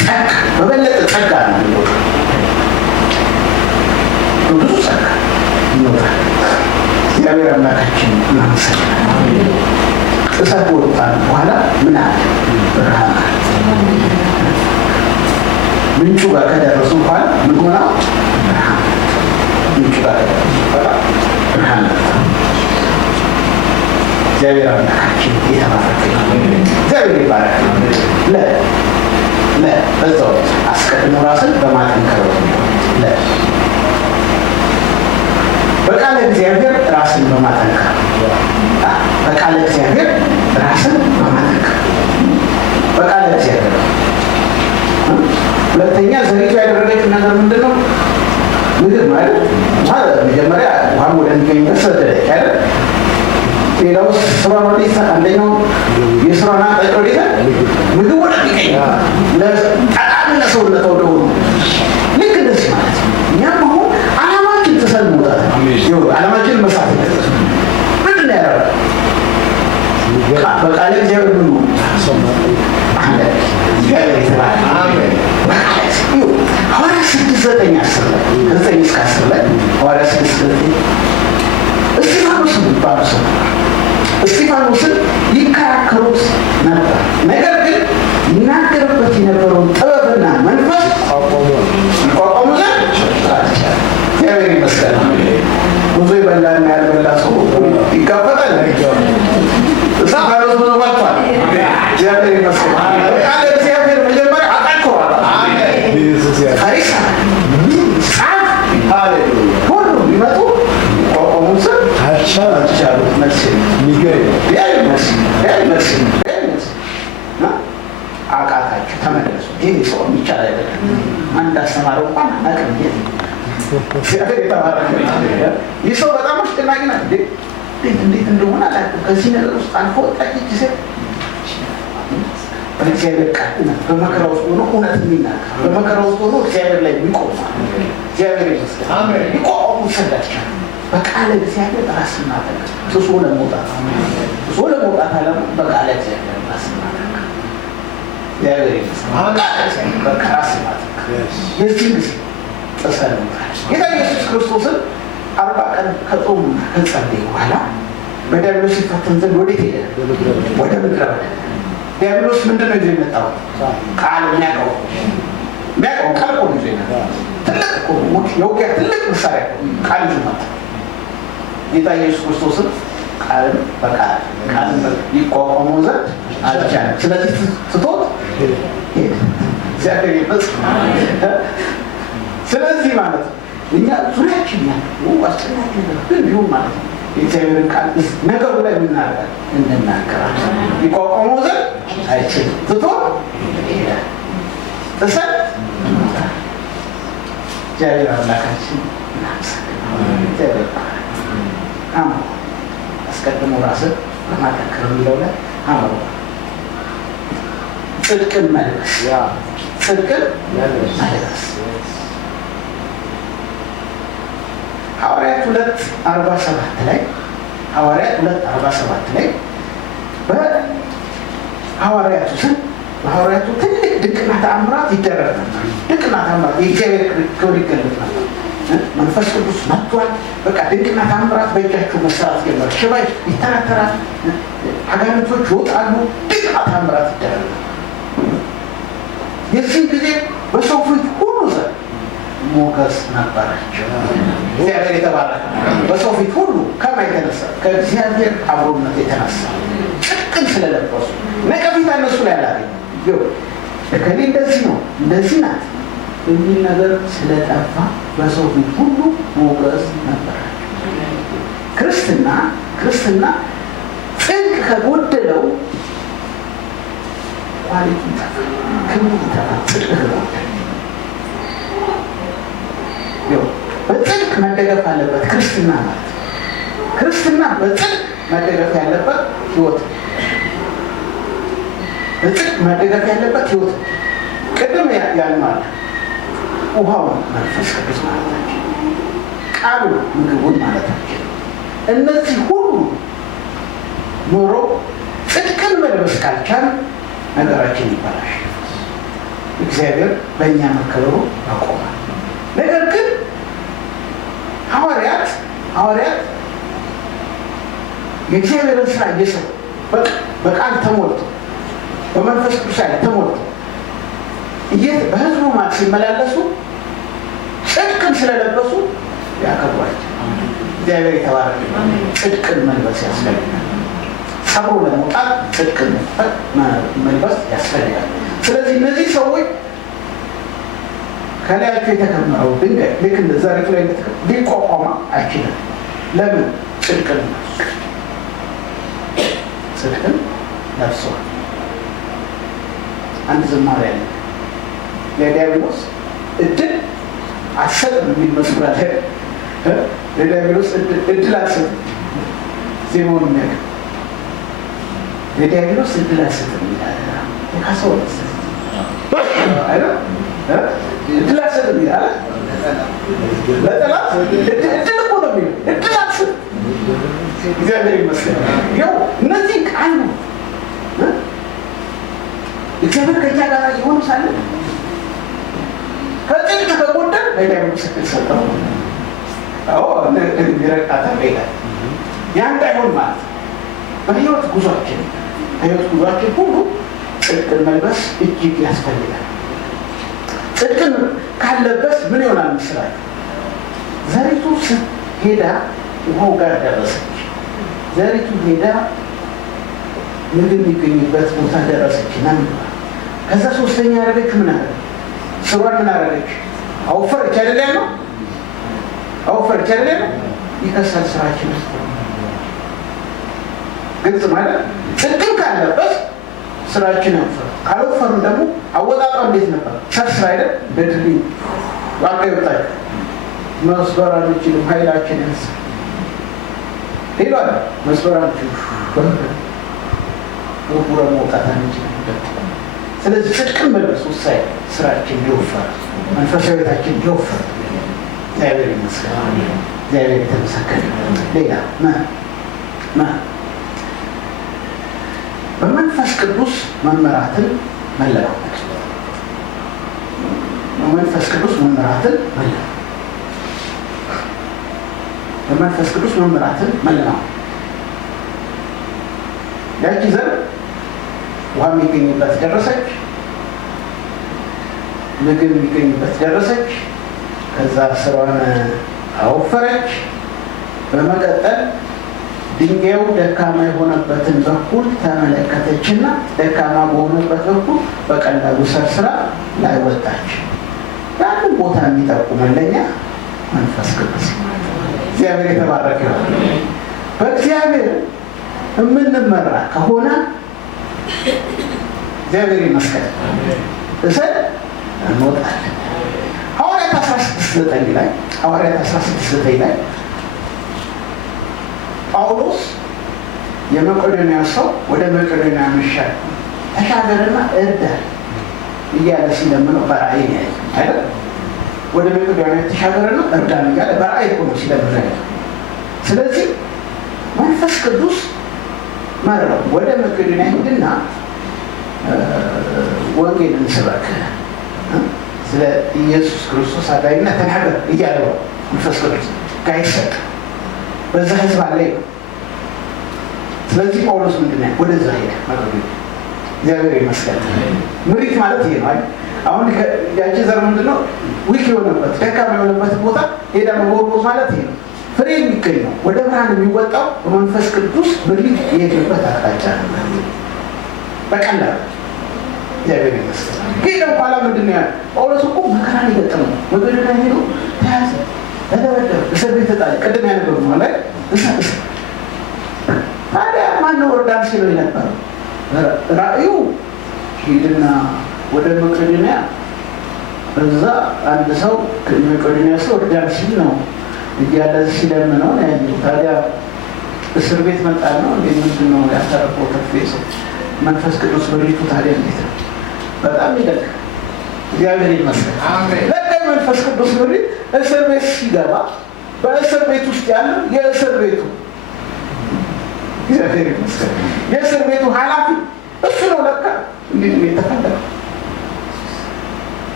ጸጋ በበለጠ ጸጋ ነው። በብዙ ጸጋ ይኖራል። እግዚአብሔር አምላካችን እናመሰግናለን። እሳት ወጣን በኋላ ምን አለ? ብርሃን ምንጩ ጋር ከደረሱ በኋላ ምን ሆነ? ምንጩ ጋር ከደረሱ በኋላ ብርሃን እግዚአብሔር አምላካችን የተባረከ እግዚአብሔር ይባረክ። በዛው አስቀድሞ ራስን በማጠንከር በቃለ እግዚአብሔር ራስን በማጠንከር በቃለ እግዚአብሔር ራስን በማጠንከር በቃለ እግዚአብሔር። ሁለተኛ ዘሪቱ ያደረገች ነገር ምንድን ነው? ምግብ ማለት መጀመሪያ ውሃም ወደሚገኝበት ሰደደች አይደል? ሌላው ስራ ነው። አንደኛው የስራና ጠቅልላ ምግብ ወደሚገኝ ለጠቃሚ ለሰውነት ወደሆኑ ልክ እንደዚህ ማለት ነው። እኛም አሁን ዓላማችን ተሰል መውጣት ዓላማችን መሳት ምንድን ነው ያደረገው? በቃለ እግዚአብሔር ምኑ እግዚአብሔር የተባለ ሐዋርያት 6:9-10 ላይ 9-10 ላይ ሐዋርያት 6:9 እስጢፋኖስ የሚባሉ ሰው እስጢፋኖስን ይከራከሩት ነበር። ነገር ግን ይናገርበት የነበረውን ጥበብና መንፈስ ይቋቋሙ ዘንድ እግዚአብሔር ይመስገን። ብዙ የበላና ያልበላ ሰው ይጋፈጣል። እስጢፋኖስ ብዙ ወጥቷል። እግዚአብሔር ይመስገን። ቃለ እግዚአብሔር መጀመሪያ አጠንክሯል። ፈሪሳ ሁሉ ቢመጡ ይቋቋሙ ዘንድ አልቻሉም። መልስ አቃታቸው፣ ተመለሱ። ይህ ሰው የሚቻል አይደለም። አንድ አስተማረው እንኳን አቅም ይህ ሰው በጣም አስጨናቂ ናት። እንዴት እንደሆነ አላውቅም። ከዚህ ነገር ውስጥ አልፎ ወጣች ጊዜ በእግዚአብሔር ቃል በመከራ ውስጥ ሆኖ እውነት የሚናገር በመከራ ውስጥ ሆኖ እግዚአብሔር ላይ የሚቆም እግዚአብሔር ይመስገን ይቆሙ ሰላቸው በቃለ እግዚአብሔር ራስን ማጠቅ ትሶ ለመውጣት አለ በቃለ እግዚአብሔር ራስን ማጠቅ እግዚአብሔር ይመስገን በቃ ራስን ማጠቅ የዚህ ጊዜ ተሰልሟል። ጌታ ኢየሱስ ክርስቶስን 40 ቀን ከጾሙና ከጸለየ በኋላ በዲያብሎስ ሲፈተን ዘንድ ወዴት ሄደ? ወደ ምድረ በዳ። ዲያብሎስ ምንድነው ይዞ የመጣው? ቃል የሚያውቀው ቃል እኮ ይዞ የመጣው ትልቅ እኮ የውጊያ ትልቅ መሳሪያ ቃል ይዞ መጣ። ጌታ ኢየሱስ ክርስቶስን ቃልን ቃልን ይቋቋመው ዘንድ አልቻለም። ስለዚህ ትቶት ሄደ። እግዚአብሔር ይመስገን። ስለዚህ ማለት ነው እኛ ዙሪያችን ያለው አስጨናቂ ነገር ግን ቢሆን ማለት ነው የእግዚአብሔርን ቃል ነገሩ ላይ የምናደርጋለን እንናገራለን። ይቋቋመው ዘንድ አይችልም። ትቶ ይሄዳል። ጥሰን እግዚአብሔር አምላካችን እናመሰግናለን። እግዚአብሔር አምሮ አስቀድሞ ራስን ለማጠንከር የሚለው ላይ አምሮ ጽድቅን መልበስ ሐዋርያት 2:47 ላይ በሐዋርያቱ ትልቅ ድንቅና ተአምራት ይደረግ ነበር። ድንቅና ተአምራት የእግዚአብሔር ክብር ይገለጥ ነበር። መንፈስ ቅዱስ መጥቷል። በቃ ድንቅና ተአምራት በእጃቸው መሰራት ጀመረ። ሽባ ይተረተራል፣ አጋንንቶች ይወጣሉ። ድንቅና ተአምራት ይደረግ ነበር። የዚህ ጊዜ በሰው ፊት ሁሉ ዘንድ ሞገስ ነበራቸው። እግዚአብሔር የተባረከ። በሰው ፊት ሁሉ ከማን የተነሳ? ከእግዚአብሔር አብሮነት የተነሳ ጽድቅን ስለለበሱ ነቀፌታ እነሱ ላይ አላገኘም። እከሌ እንደዚህ ነው እንደዚህ ናት የሚል ነገር ስለጠፋ በሰው ፊት ሁሉ ሞገስ ነበራቸው። ክርስትና ጽድቅ ከጎደለው ኳሊቲ ይጠፋል፣ ክብር ይጠፋል። ጽድቅ ከጎደለው በጽድቅ መደገፍ አለበት ክርስትና ማለት ክርስትና በጽድቅ መደገፍ ያለበት ህይወት በጽድቅ መደገፍ ያለበት ህይወት ቅድም ያልማል ውሃውን መንፈስ ቅዱስ ማለታችን ቃሉ ምግቡን ማለታችን እነዚህ ሁሉ ኖሮ ጽድቅን መልበስ ካልቻል ነገራችን ይበላሽ። እግዚአብሔር በእኛ መከበሩ ያቆማል። ነገር ግን ሐዋርያት የእግዚአብሔርን ስራ እየሰሩ በቃል ተሞልቶ በመንፈስ ቅዱስ ተሞልቶ በህዝቡ ማለት ሲመላለሱ ጽድቅን ስለለበሱ ያከብሯቸው። እግዚአብሔር የተባረከ። ጽድቅን መልበስ ያስፈልጋል። ሰብሮ ለመውጣት ጽድቅን መልበስ ያስፈልጋል። ስለዚህ እነዚህ ሰዎች ከላያቸው የተከመረው ድንጋይ ልክ እንደዛ ላይ ሊቋቋማ አይችልም። ለምን? ጽድቅን ለብሰዋል። አንድ ዝማሬ ያለ ለዲያብሎስ እድል አትሰጥም የሚል መስመር አለ። ለዲያብሎስ እድል አትሰጥም ዜማውን የሚያውቅ ለዲያብሎስ እድል አትሰጥም ይላል። የካሰው እድል አትሰጥም ይላል። ለጠላት እድል እኮ ነው የሚለው እድል አትሰጥም። እግዚአብሔር ይመስገን። ያው እነዚህ ቃል ነው እግዚአብሔር ከእኛ ጋር የሆኑ ሳለ ከጽድቅ ከጎደል ለዲያብሎስ እድል ሰጠው። የሚረቃታ ይላል። ያ እንዳይሆን ማለት በህይወት ጉዟችን ሁሉ ጽድቅን መልበስ እጅግ ያስፈልጋል። ጽድቅን ካለበስ ምን ይሆናል መስላል? ዘሪቱ ሄዳ ውሃው ጋር ደረሰች። ዘሪቱ ሄዳ ምግብ የሚገኝበት ቦታ ደረሰች እና ከዛ ሶስተኛ ያደረገች ምን አለ? ስሯን ምን አደረገች? አወፈረች አይደለ ነው? አወፈረች አይደለ ነው? ይከሳል ስራችን ውስጥ ግልጽ ማለት ጽድቅን ካለበት ስራችን ያወፈር ካልወፈሩ ደግሞ አወጣጣው እንዴት ነበር? ሰርስራ አይደል? በድልኝ ዋጋ ይወጣል። መስበር አንችልም፣ ኃይላችን ያንስ ሌላ መስበር አንችልም፣ ወፍረ መውጣት አንችልም። ስለዚህ ጽድቅን መልበስ ውሳይ ስራችን ሊወፈር መንፈሳዊታችን ሊወፈር እግዚአብሔር ይመስገን። እግዚአብሔር የተመሰገነ። ሌላ በመንፈስ ቅዱስ መመራትን መለማመድ። በመንፈስ ቅዱስ መመራትን መለማመድ። በመንፈስ ቅዱስ መመራትን መለማመድ። ያቺ ዘር ውሃ የሚገኝበት ደረሰች፣ ምግብ የሚገኝበት ደረሰች። ከዛ ስራዋን አወፈረች። በመቀጠል ድንጋዩ ደካማ የሆነበትን በኩል ተመለከተችና ደካማ በሆነበት በኩል በቀላሉ ሰርስራ ላይ ወጣች። ያንን ቦታ የሚጠቁመን ለኛ መንፈስ ቅዱስ። እግዚአብሔር የተባረከ ይሁን። በእግዚአብሔር የምንመራ ከሆነ እግዚአብሔር ይመስገን እሰድ እንወጣለን። ሐዋርያት 16:9 ላይ ጳውሎስ የመቄዶንያ ሰው ወደ መቄዶንያ መሻል ተሻገርና እርዳን እያለ ሲለምነው በራእይ ነው ያለው አይደል? ወደ መቄዶንያ ተሻገርና እርዳን እያለ በራእይ ሆኖ ሲለምነው ያለው። ስለዚህ መንፈስ ቅዱስ መራው። ወደ መቄዶንያ ሄድና ወንጌልን ስበክ፣ ስለ ኢየሱስ ክርስቶስ አዳኝነት ተናገር እያለው መንፈስ ቅዱስ ጋይሰጥ በዛ ህዝብ አለ። ስለዚህ ጳውሎስ ምንድን ነው ወደዛ ሄደ። እግዚአብሔር ይመስገን። ምሪት ማለት ይሄ ነው። አሁን ያቺ ዘር ምንድን ነው ዊክ የሆነበት ደካማ የሆነበት ቦታ ሄዳ መጎርጎር ማለት ይሄ ነው። ፍሬ የሚገኘው ወደ ብርሃን የሚወጣው በመንፈስ ቅዱስ ምሪት የሄደበት አቅጣጫ ነው። በቀላል እግዚአብሔር ይመስገን። ግን በኋላ ምንድን ነው ያለው? ጳውሎስ እኮ መከራን የገጠመው መቄዶንያ ሄዶ ተያዘ፣ ተደበደበ፣ እስር ቤት ተጣለ። ቅድም ያነበብነው ላይ ታዲያ ማነው እርዳን ሲለው የነበረው? ራእዩ ሂድና ወደ መቄዶንያ፣ እዛ አንድ ሰው መቄዶንያ ሰው እርዳን ሲል ነው እያለ ሲለምነው ነው ያለው። ታዲያ እስር ቤት መጣል ነው እንዴ? ምንድን ነው ያተረፈው? ተርፌ ሰው መንፈስ ቅዱስ በሪቱ ታዲያ እንዴት ነው? በጣም ይደግ እግዚአብሔር ይመስገን። ለቀይ መንፈስ ቅዱስ በሪት እስር ቤት ሲገባ በእስር ቤት ውስጥ ያለው የእስር ቤቱ እግዚአብሔር ይመስገን የእስር ቤቱ ኃላፊ እሱ ነው። ለካ እንዴት ነው የተፈለገው?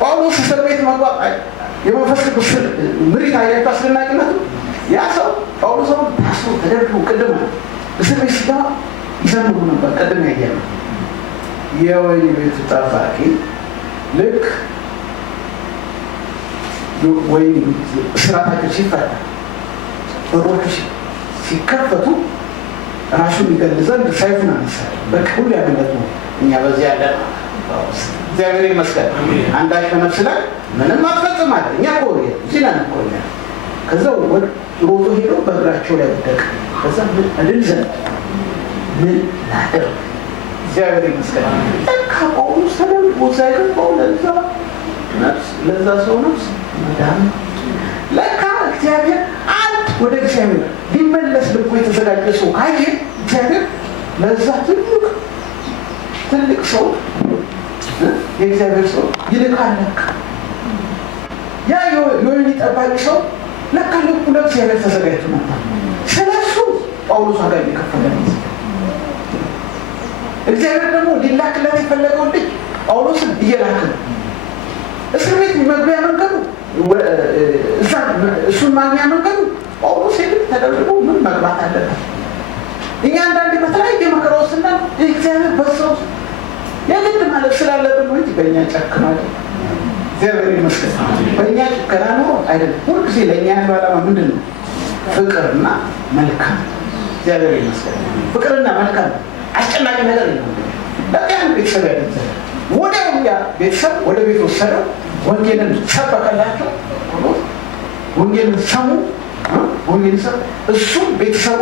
ጳውሎስ እስር ቤት መግባት የመንፈስ ቅዱስ ምሪት አያችሁ አስደናቂነቱ። ያ ሰው ጳውሎስ ታስሮ ተደርጎ ቅድም እስር ቤት ሲገባ ይዘምሩ ነበር። ቅድም ያየነው የወህኒ ቤቱ ጠባቂ ልክ ወህኒ እስራታቸው ሲፈታ በሮቹ ሲከፈቱ ራሱን ይገል ዘንድ ሰይፉን አነሳል። በቃ ሁሉ ያገለት ነው። እኛ በዚህ ያለ እግዚአብሔር ይመስገን። አንዳች በነፍስ ላይ ምንም አትፈጽም አለ። እኛ እኮ እዚህ ነን እኮ እኛ። ከዛ ሮጦ ሄዶ በእግራቸው ላይ ወደቀ። ከዛ እልል ዘንድ ምን ላደርግ? እግዚአብሔር ይመስገን። ለካ ጳውሎስ ተደርጎ ሳይገባው ለዛ ሰው ነፍስ መዳን። ለካ እግዚአብሔር አንድ ወደ እግዚአብሔር ሊመለስ ልቦ የተዘጋጀ ሰው ካየ እግዚአብሔር ለዛ ትልቅ ሰው የእግዚአብሔር ሰው ይልካል። ለካ ያ የወህኒ ጠባቂ ሰው ለካ ልቡ ለእግዚአብሔር ተዘጋጅቶ ነበር። ስለሱ ጳውሎስ ዋጋ እየከፈለ ነው። እግዚአብሔር ደግሞ ሊላክለት የፈለገው ልጅ ጳውሎስን እየላከ ነው። እስር ቤት መግቢያ መንገዱ እዛ እሱን ማግኛ መንገዱ ጳውሎስ የግድ ተደርጎ ምን መግባት አለበት? እኛ አንዳንዴ በተለያየ መከራ ውስጥና እግዚአብሔር በሰው የግድ ማለት ስላለብን ወይ በእኛ ጨክናል። እግዚአብሔር ይመስገን። በእኛ ጭከና ኖሮ አይደለም። ሁልጊዜ ለእኛ ያለው ዓላማ ምንድን ነው? ፍቅርና መልካም። እግዚአብሔር ይመስገን። ፍቅርና መልካም አስጨናቂ ነገር ነው። በጣም ቤተሰብ ያደረገ ወዲያው ያ ቤተሰብ ወደ ቤት ወሰደው። ወንጌልን ሰበከላቸው። ወንጌልን ሰሙ። ወንጌልን ሰሙ። እሱም ቤተሰቡ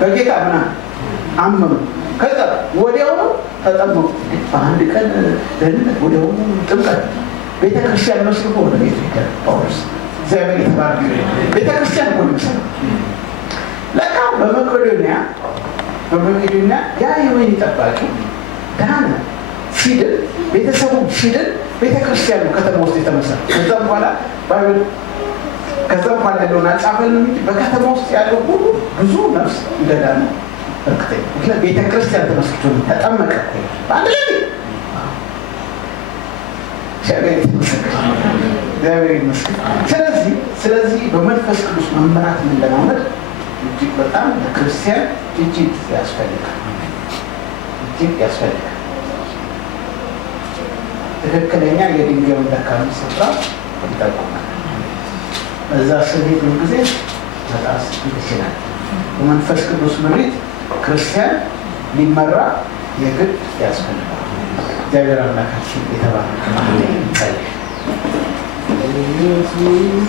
በጌታ አመኑ። ከዛ ወዲያውኑ ተጠመቁ። በአንድ ቀን ደህንነት፣ ወዲያውኑ ጥምቀት። ቤተክርስቲያን መስርቶ ወደ ቤቱ ሄደ ጳውሎስ። እግዚአብሔር የተባረከ ቤተክርስቲያን እኮ ነው የሚሰራው። ለካ በመቄዶንያ ያ የወይን ጠባቂ ዳነ ሲድን ቤተሰቡ ሲድን ቤተክርስቲያን ነው ከተማ ውስጥ የተመሰረው። ከዛም በኋላ ባይብል ከዛም በኋላ ያለውን አጻፈልን እንጂ በከተማ ውስጥ ያለው ሁሉ ብዙ ነፍስ እንደዳነ እርግጠኛ። ምክንያቱም ቤተክርስቲያን ተመስርቶ ተጠመቀ በአንድ ላይ እግዚአብሔር ይመስገን። ስለዚህ በመንፈስ ቅዱስ መመራት መለማመድ እጅግ በጣም ለክርስቲያን እጅግ ያስፈልጋል። ትክክለኛ የድንጋዩን ደካማ ስፍራ ይጠቁማል። እዛ ስንሄድ ጊዜ መጣስ ይችላል። በመንፈስ ቅዱስ ምሪት ክርስቲያን ሊመራ የግድ ያስፈልጋል። እግዚአብሔር አምላካችን የተባረከ ይሁን።